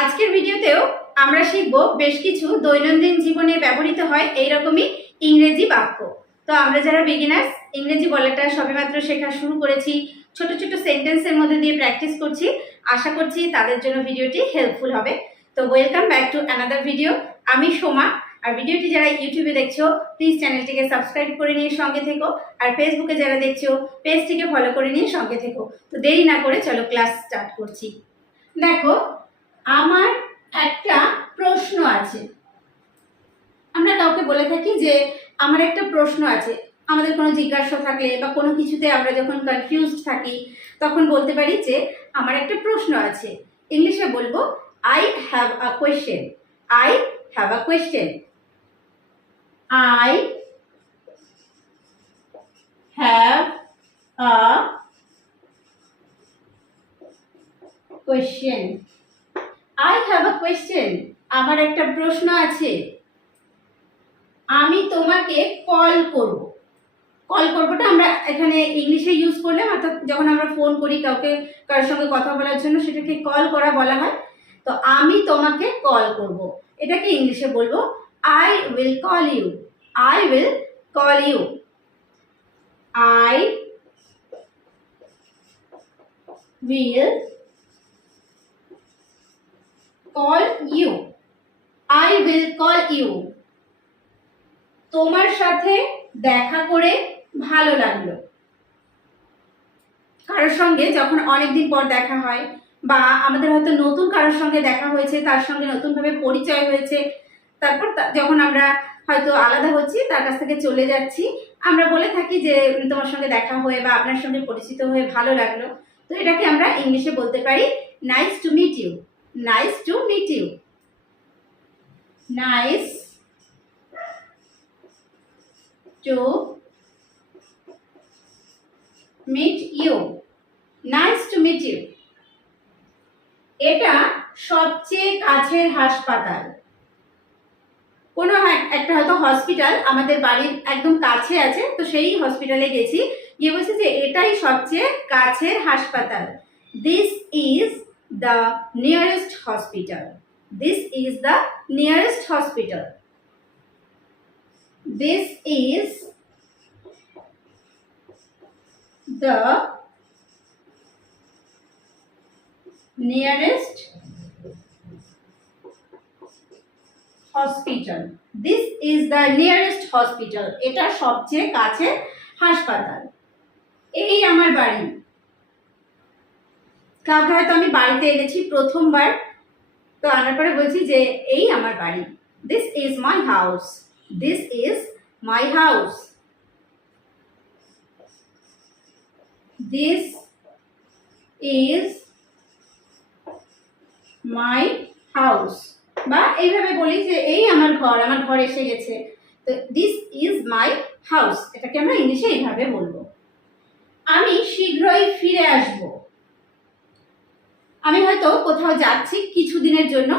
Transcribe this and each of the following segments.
আজকের ভিডিওতেও আমরা শিখব বেশ কিছু দৈনন্দিন জীবনে ব্যবহৃত হয় এইরকমই ইংরেজি বাক্য। তো আমরা যারা বিগিনার্স, ইংরেজি বলাটা সবেমাত্র শেখা শুরু করেছি, ছোট ছোট সেন্টেন্সের মধ্যে দিয়ে প্র্যাকটিস করছি, আশা করছি তাদের জন্য ভিডিওটি হেল্পফুল হবে। তো welcome back to another video. আমি সোমা। আর ভিডিওটি যারা ইউটিউবে দেখছো প্লিজ চ্যানেলটিকে সাবস্ক্রাইব করে নিয়ে সঙ্গে থেকো, আর ফেসবুকে যারা দেখছো পেজটিকে ফলো করে নিয়ে সঙ্গে থেকো। তো দেরি না করে চলো ক্লাস স্টার্ট করছি। দেখো, আমার একটা প্রশ্ন আছে। আমরা কাউকে বলে থাকি যে আমার একটা প্রশ্ন আছে। আমাদের কোনো জিজ্ঞাসা থাকলে বা কোনো কিছুতে আমরা যখন কনফিউজড থাকি তখন বলতে পারি যে আমার একটা প্রশ্ন আছে। ইংলিশে বলবো I have a question. I have a question. I have a question. I have a question. আমার একটা প্রশ্ন আছে। আমি তোমাকে কল করব। কল করবোটা আমরা এখানে ইংলিশে ইউজ করলাম, অর্থাৎ যখন আমরা ফোন করি কাউকে, কারোর সঙ্গে কথা বলার জন্য, সেটাকে কল করা বলা হয়। তো আমি তোমাকে কল করব, এটাকে ইংলিশে বলবো I will call you. I will call you. I will call you. I will call you. তোমার সাথে দেখা করে ভালো লাগলো। কারোর সঙ্গে যখন অনেকদিন পর দেখা হয়, বা আমাদের হয়তো নতুন কারোর সঙ্গে দেখা হয়েছে, তার সঙ্গে নতুনভাবে পরিচয় হয়েছে, তারপর যখন আমরা হয়তো আলাদা হচ্ছি, তার কাছ থেকে চলে যাচ্ছি, আমরা বলে থাকি যে তোমার সঙ্গে দেখা হয়ে বা আপনার সঙ্গে পরিচিত হয়ে ভালো লাগলো। তো এটাকে আমরা ইংলিশে বলতে পারি nice to meet you. Nice to meet you. Nice to meet you. Nice to meet you. এটা সবচেয়ে কাছের হাসপাতাল। কোনো একটা হয়তো হসপিটাল আমাদের বাড়ির একদম কাছে আছে, তো সেই হসপিটালে গেছি, গিয়ে বলছে যে এটাই সবচেয়ে কাছের হাসপাতাল। This is the nearest hospital. This is the nearest hospital. This is the nearest hospital. This is the nearest hospital. এটা সবচেয়ে কাছে হাসপাতাল। এই আমার বাড়ি। কাউকে হয়তো আমি বাড়িতে এনেছি প্রথমবার, তো আনার পরে বলছি যে এই আমার বাড়ি। This is my house. This is my house. This is my house. বা এইভাবে বলি যে এই আমার ঘর, আমার ঘর এসে গেছে। তো this is my house, এটাকে আমরা ইংলিশে এইভাবে বলবো। আমি শীঘ্রই ফিরে আসব। আমি হয়তো কোথাও যাচ্ছি কিছুদিনের জন্য,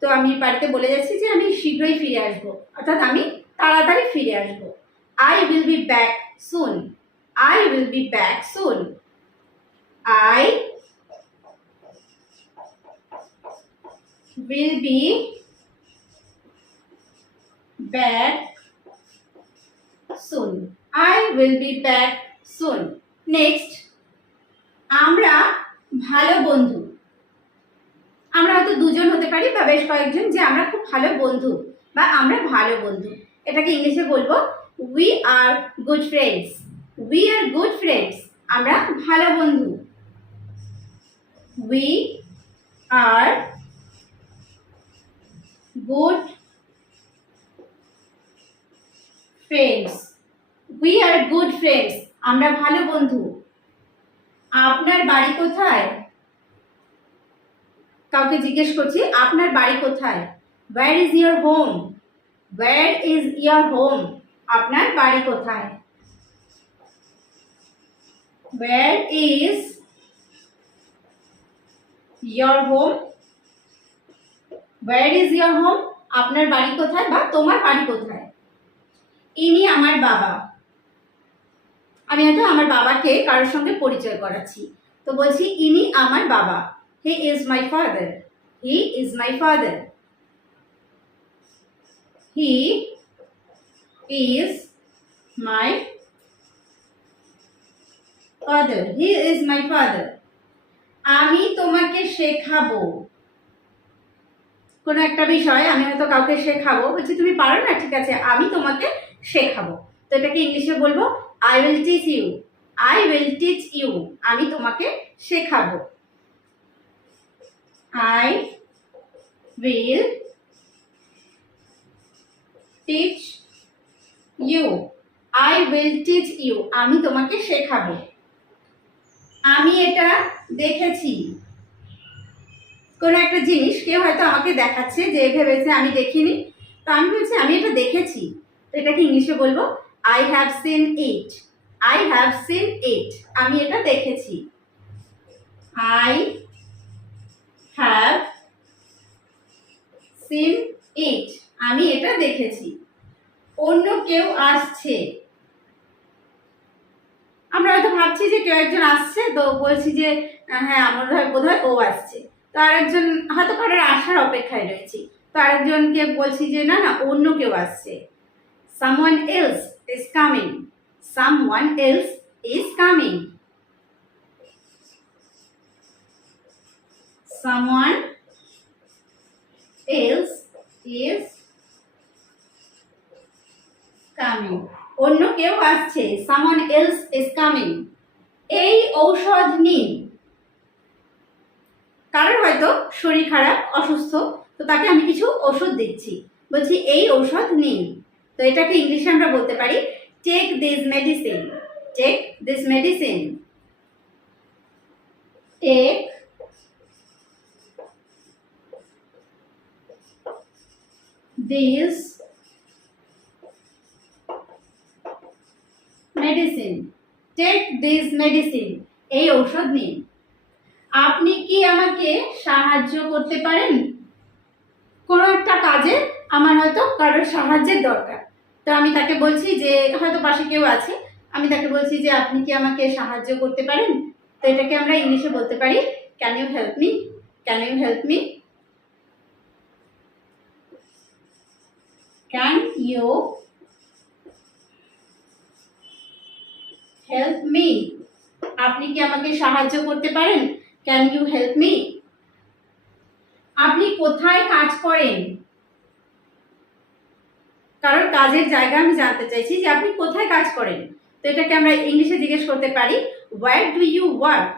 তো আমি বাড়িতে বলে যাচ্ছি যে আমি শীঘ্রই ফিরে আসব, অর্থাৎ আমি তাড়াতাড়ি ফিরে আসব। I will be back soon. I will be back soon. I will be back soon. I will be back soon. Next, আমরা ভালো বন্ধু। আমরা হয়তো দুজন হতে পারি বা বেশ কয়েকজন, যে আমরা খুব ভালো বন্ধু বা আমরা ভালো বন্ধু। এটাকে ইংলিশে বলবো we are good friends. We are good friends. আমরা ভালো বন্ধু। We are good friends. We are good friends. আমরা ভালো বন্ধু। আপনার বাড়ি কোথায়? কাউকে জিজ্ঞেস করছি আপনার বাড়ি কোথায়। Where is your home? Where is your home? আপনার বাড়ি কোথায়? Where is your home? Where is your home? আপনার বাড়ি কোথায় বা তোমার বাড়ি কোথায়? ইনি আমার বাবা। আমি হয়তো আমার বাবাকে কারোর সঙ্গে পরিচয় করাচ্ছি, তো বলছি ইনি আমার বাবা। He is my father. He is my father. He is my father. He is my father. আমি তোমাকে শেখাবো। কোনো একটা বিষয় আমি হয়তো কাউকে শেখাবো, বলছি তুমি পারো না, ঠিক আছে আমি তোমাকে শেখাবো। তো এটাকে ইংলিশে বলবো I will teach you. I will teach you. আমি তোমাকে শেখাবো। I will teach you. I will teach you. আমি তোমাকে শেখাবো। আমি এটা দেখেছি। কোনো একটা জিনিস কেউ হয়তো আমাকে দেখাচ্ছে, যে ভেবেছে আমি দেখিনি, তো আমি বলছি আমি এটা দেখেছি। তো এটাকে ইংলিশে বলবো I have seen it. I have seen ইট। আমি এটা দেখেছি। আই হ্যাভ সিন ইট। আমি এটা দেখেছি। অন্য কেউ আসছে। আমরা হয়তো ভাবছি যে কেউ একজন আসছে, তো বলছি যে হ্যাঁ আমার বোধহয় ও আসছে। তো আরেকজন হয়তো কারোর আসার অপেক্ষায় রয়েছি, তো আরেকজনকে বলছি যে না না অন্য কেউ আসছে। someone else is coming. someone else is coming. someone else is coming. অন্য কেউ আসছে। someone else is coming. এই ঔষধ নিন। কারোর হয়তো শরীর খারাপ, অসুস্থ, তো তাকে আমি কিছু ওষুধ দিচ্ছি, বলছি এই ঔষধ নিন। তো এটাকে ইংলিশে আমরা বলতে পারি take this medicine. Take this medicine. Take this medicine. Take this medicine. এই ঔষধ নিন। আপনি কি আমাকে সাহায্য করতে পারেন? কোনো একটা কাজে আমার হয়তো কারোর সাহায্যের দরকার, তো আমি তাকে বলছি যে হয়তো পাশে কেউ আছে, আমি তাকে বলছি যে আপনি কি আমাকে সাহায্য করতে পারেন? তো এটাকে আমরা ইংলিশে বলতে পারি can you help me. Can you help me. Can you help me. আপনি কি আমাকে সাহায্য করতে পারেন? Can you help me. আপনি কোথায় কাজ করেন? কারোর কাজের জায়গা আমি জানতে চাইছি যে আপনি কোথায় কাজ করেন। তো এটাকে আমরা ইংলিশে জিজ্ঞেস করতে পারি where do you work.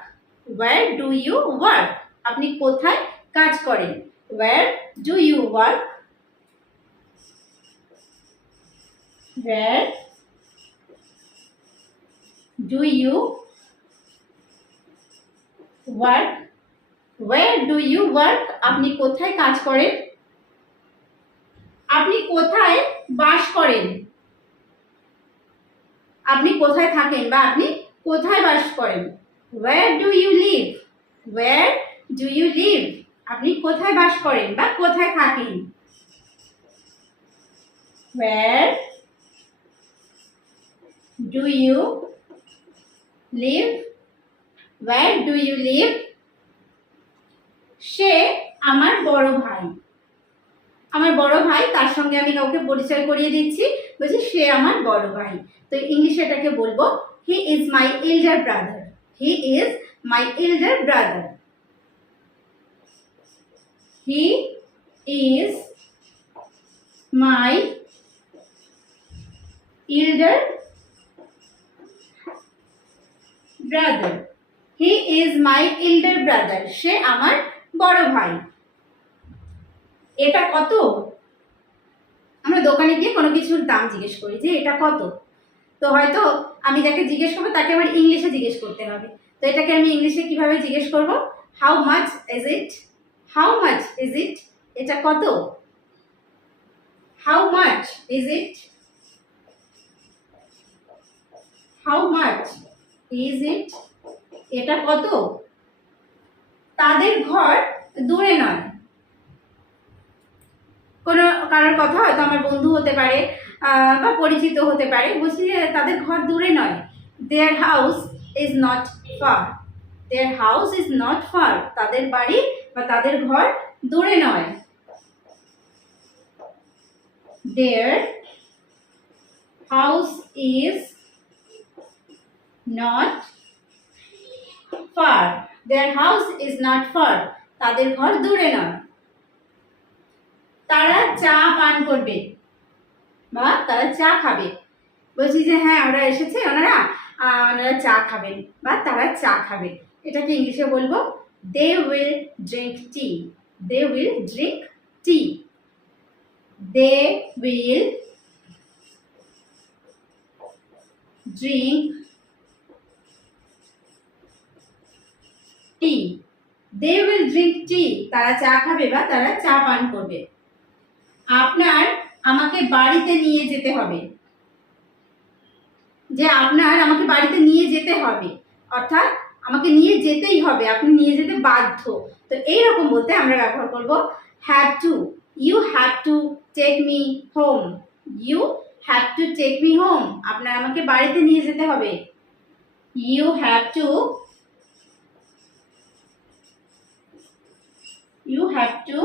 Where do you work. আপনি কোথায় কাজ করেন? Where do you work. Where do you work. Where do you work. আপনি কোথায় কাজ করেন? আপনি কোথায় বাস করেন? আপনি কোথায় থাকেন বা আপনি কোথায় বাস করেন? Where do you live. Where do you live. আপনি কোথায় বাস করেন বা কোথায় থাকেন? Where do you live. Where do you live. সে আমার বড় ভাই। আমার বড় ভাই, তার সঙ্গে আমি কাউকে পরিচয় করিয়ে দিচ্ছি, বলছি সে আমার বড় ভাই। তো ইংলিশে এটাকে বলবো he is my elder brother. He is my elder brother. He is my elder brother. He is my elder brother. সে আমার বড় ভাই। এটা কত? আমরা দোকানে গিয়ে কোনো কিছুর দাম জিজ্ঞেস করি যে এটা কত, তো হয়তো আমি যাকে জিজ্ঞেস করবো তাকে আমার ইংলিশে জিজ্ঞেস করতে হবে। তো এটাকে আমি ইংলিশে কিভাবে জিজ্ঞেস করব? How much is it. How much is it. এটা কত? How much is it. How much is it. এটা কত? তাদের ঘর দূরে নয়। কোনো কারোর কথা হয়তো আমার বন্ধু হতে পারে বা পরিচিত হতে পারে, বলছি যে তাদের ঘর দূরে নয়। Their house is not far. Their house is not far. তাদের বাড়ি বা তাদের ঘর দূরে নয়, their house is not far, their house is not far, তাদের ঘর দূরে নয়। তারা চা পান করবে বা তারা চা খাবে, বলছি যে হ্যাঁ ওরা এসেছে, ওনারা চা খাবেন বা তারা চা খাবে, এটাকে ইংলিশে বলবো they will drink tea, they will drink tea, they will drink tea, they will drink tea, তারা চা খাবে বা তারা চা পান করবে। আপনার আমাকে বাড়িতে নিয়ে যেতে হবে, যে আপনার আমাকে বাড়িতে নিয়ে যেতে হবে, অর্থাৎ আমাকে নিয়ে যেতেই হবে, আপনি নিয়ে যেতে বাধ্য। তো এইরকম বলতে আমরা ব্যবহার করব have to, you have to take me home, you have to take me home, আপনার আমাকে বাড়িতে নিয়ে যেতে হবে, you have to, you have to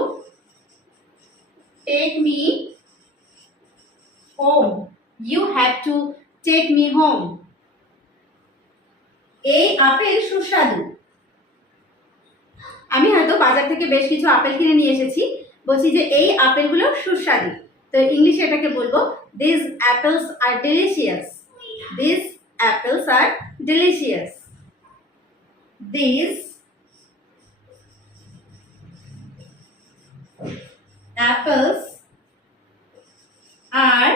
take me home, you have to take me home. এই আপেল সুস্বাদু, আমি হয়তো বাজার থেকে বেশ কিছু আপেল কিনে নিয়ে এসেছি, বলছি যে এই আপেলগুলো সুস্বাদু, তো ইংলিশে এটাকে বলবো this apples are delicious, this apples are delicious, this apples are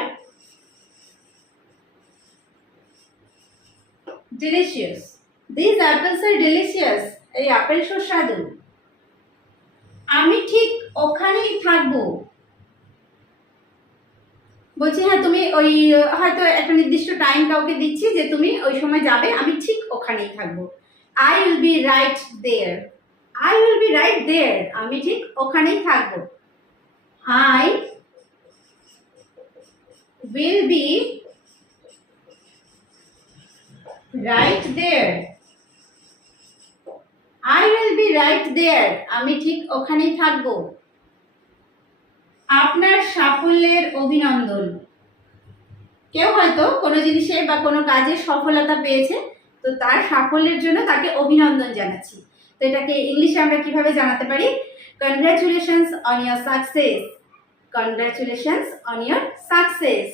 delicious, these apples are delicious, এই আপেল সুস্বাদু। আমি ঠিক ওখানেই থাকবো, বলছি হ্যাঁ তুমি ওই হয়তো একটা নির্দিষ্ট টাইম কাউকে দিচ্ছি যে তুমি ওই সময় যাবে, আমি ঠিক ওখানেই থাকবো, I will be right there, I will be right there, আমি ঠিক ওখানেই থাকবো, I will be right there, I will be right there, আমি ঠিক ওখানেই থাকবো। আপনার সাফল্যের অভিনন্দন, কেউ হয়তো কোনো জিনিসে বা কোনো কাজে সফলতা পেয়েছে, তো তার সাফল্যের জন্য তাকে অভিনন্দন জানাচ্ছি, তো এটাকে ইংলিশে আমরা কিভাবে জানাতে পারি, congratulations on your success, congratulations on your success,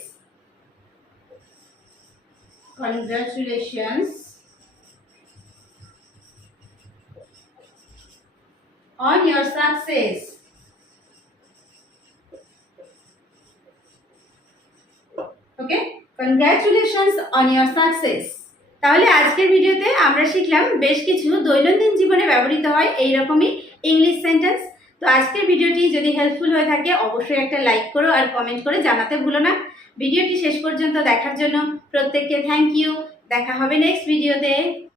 congratulations on your success, okay, congratulations on your success। তাহলে আজকের ভিডিওতে আমরা শিখলাম বেশ কিছু দৈনন্দিন জীবনে ব্যবহৃত হয় এইরকমই ইংলিশ সেন্টেন্স। তো আজকের ভিডিওটি যদি হেল্পফুল হয়ে থাকে অবশ্যই একটা লাইক করো আর কমেন্ট করে জানাতে ভুলো না। ভিডিওটি শেষ পর্যন্ত দেখার জন্য প্রত্যেককে থ্যাংক ইউ, দেখা হবে নেক্সট ভিডিওতে।